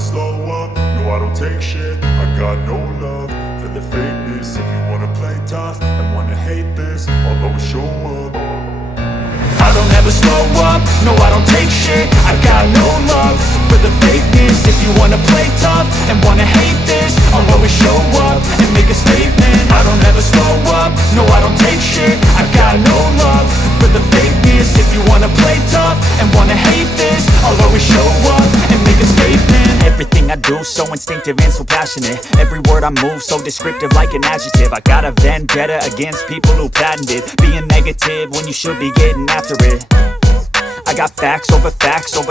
slow up, no I don't take shit. I got no love for the fakeness. If you wanna play tough and wanna hate this, I'll always show up. I don't ever slow up, no I don't take shit. I got no love for the fakeness. If you wanna play tough and wanna hate this, I'll always show up and make a statement. I don't ever slow up, no I don't take shit. I got no love for the fakeness. If you wanna play tough and wanna hate this, I'll always show up and make a statement. Everything I do so instinctive and so passionate. Every word I move so descriptive like an adjective. I got a vendetta against people who patented being negative when you should be getting after it. I got facts over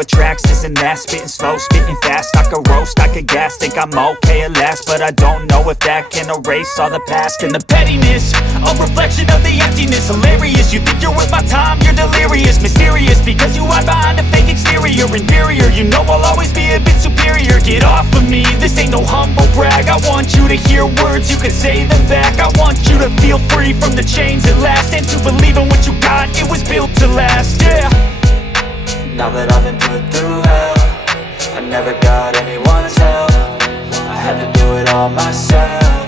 tracks, this and that. Spitting slow, spitting fast, I could roast, I could gas. Think I'm okay at last, but I don't know if that can erase all the past. And the pettiness, a reflection of the emptiness. Hilarious, you think you're worth my time, you're delirious. Mysterious, because you hide behind a fake exterior. Inferior, you know I'll always be a bit superior. Get off of me, this ain't no humble brag. I want you to hear words, you can say them back. I want you to feel free from the chains at last, and to believe in what you got, it was built to last, yeah. Now that I've been put through hell, I never got anyone's help. I had to do it all myself.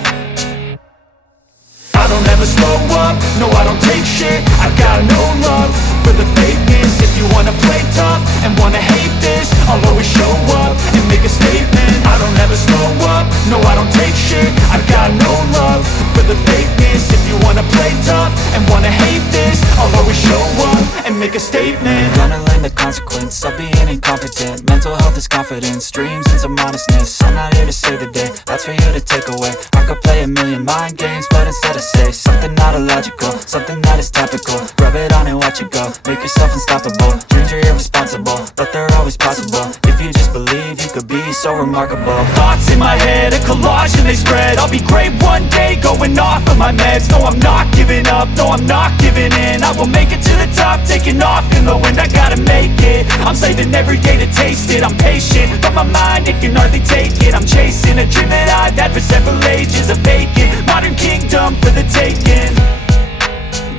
I don't ever slow up, no I don't take shit. I got no love for the fakeness. If you wanna play tough and wanna hate this, I'll always show up and make a statement. I don't ever slow up, no I don't take shit. I got no love for the fakeness. If you wanna play tough and wanna hate this, I'll always show up and make a statement. Gonna learn the consequence of being incompetent. Mental health is confidence, dreams and some honestness. I'm not here to save the day, that's for you to take away. I could play a million mind games, but instead I say something not illogical, something that is topical. Rub it on and watch it go, make yourself unstoppable. Dreams are irresponsible, but they're always possible. If you just believe, you could be so remarkable. Thoughts in my head, a collage and they spread. I'll be great one day, going off of my meds. No, I'm not giving up, no, I'm not giving in. I will make it to the top, taking off in the wind. I gotta make it, I'm saving every day to taste it. I'm patient, but my mind, it can hardly take it. I'm chasing a dream that I've had for several ages. A vacant, modern kingdom for the taking.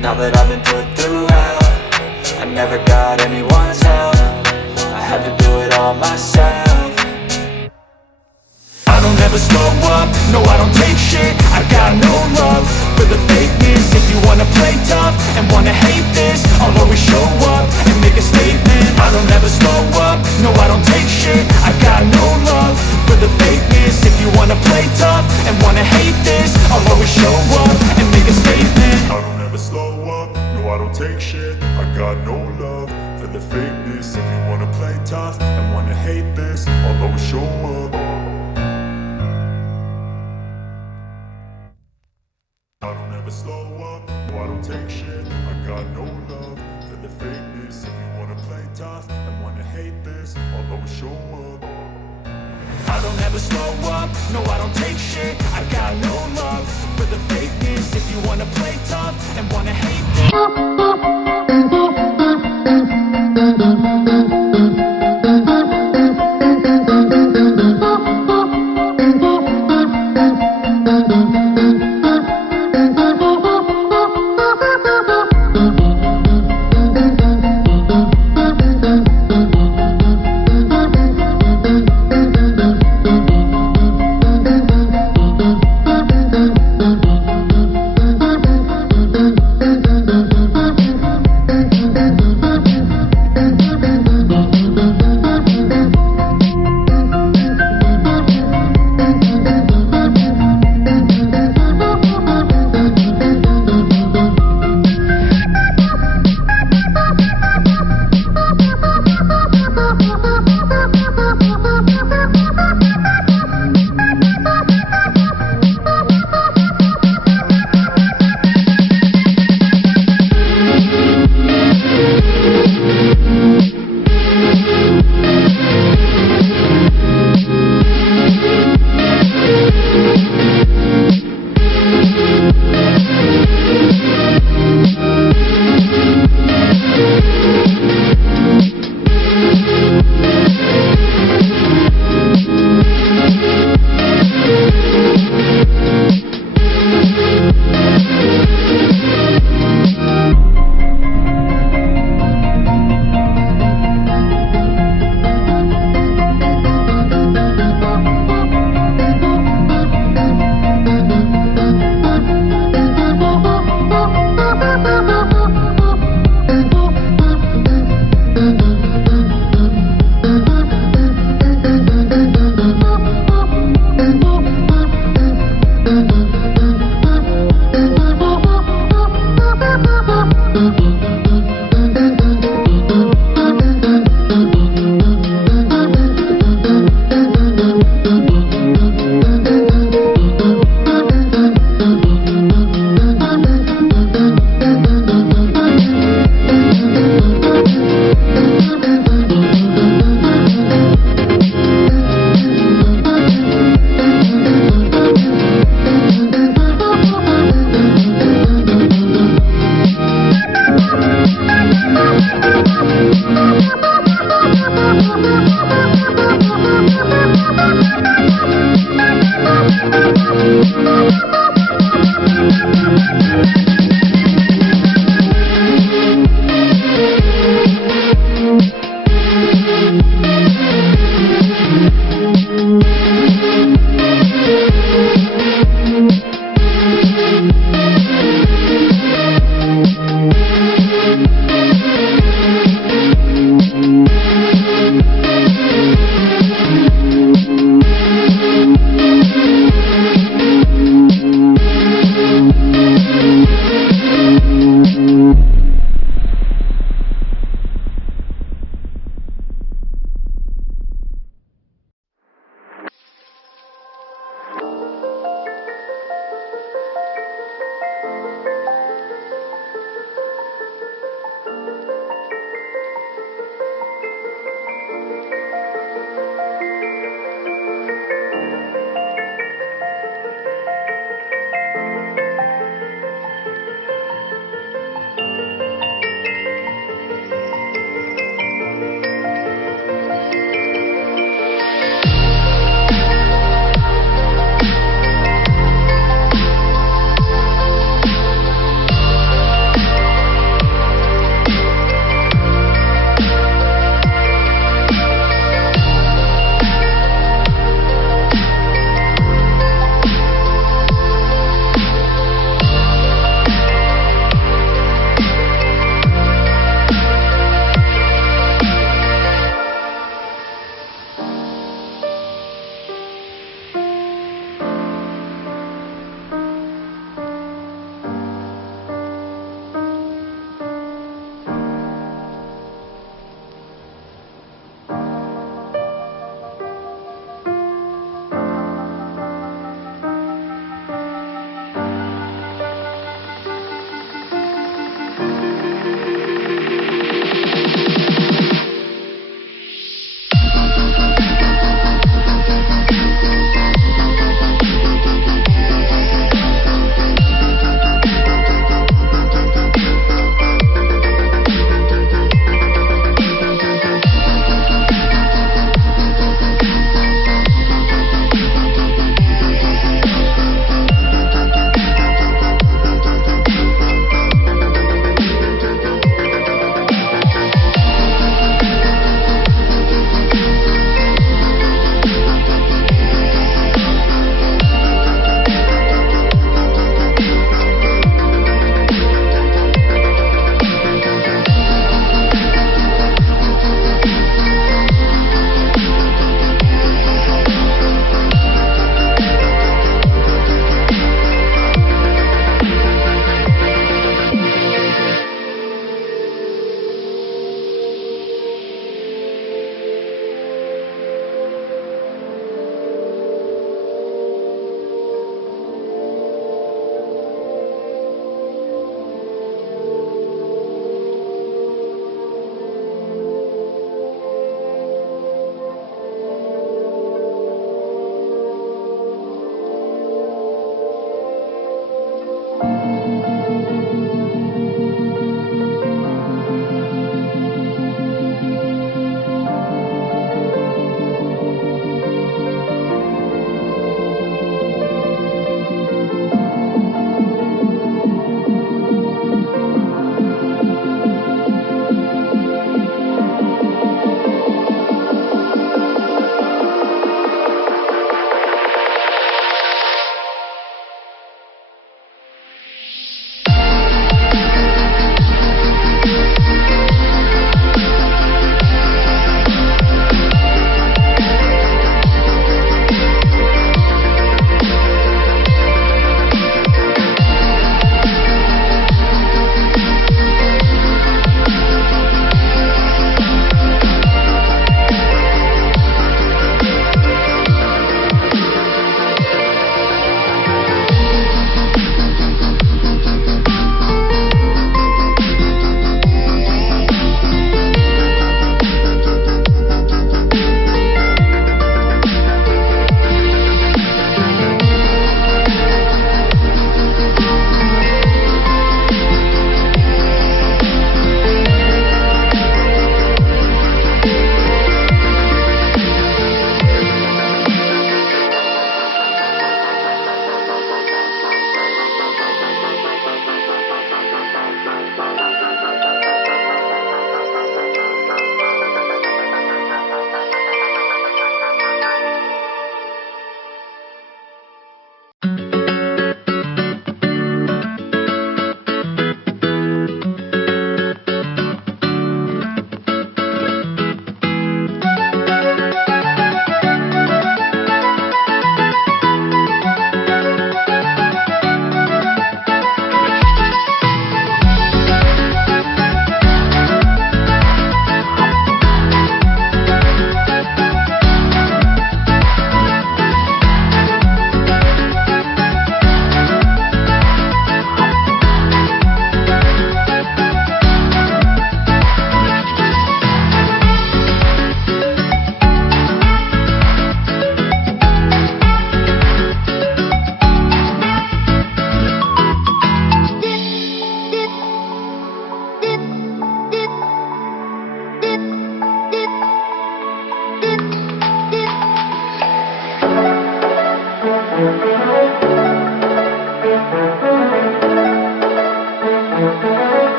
Now that I've been put through hell, I never got anyone's help. I had to do it all myself. I don't ever slow up, no I don't take shit. I got no love for the fakeness. If you wanna play tough and wanna hate this, I'll always show up and make a statement. I don't ever slow up, no I don't take shit. I got no love for the fakeness. If you wanna play tough and wanna hate this, I'll always show up and make a statement. I don't ever slow up, no I don't take shit. I got no love for the fakeness. If you wanna play tough and wanna hate this, I'll always show up. I don't ever slow up, no I don't take shit. I got no love for the fakeness. If you wanna play tough and wanna hate this, I'll always show up. I don't ever slow up, no I don't take shit. I got no love for the fakeness. If you wanna play tough and wanna hate this. Thank you.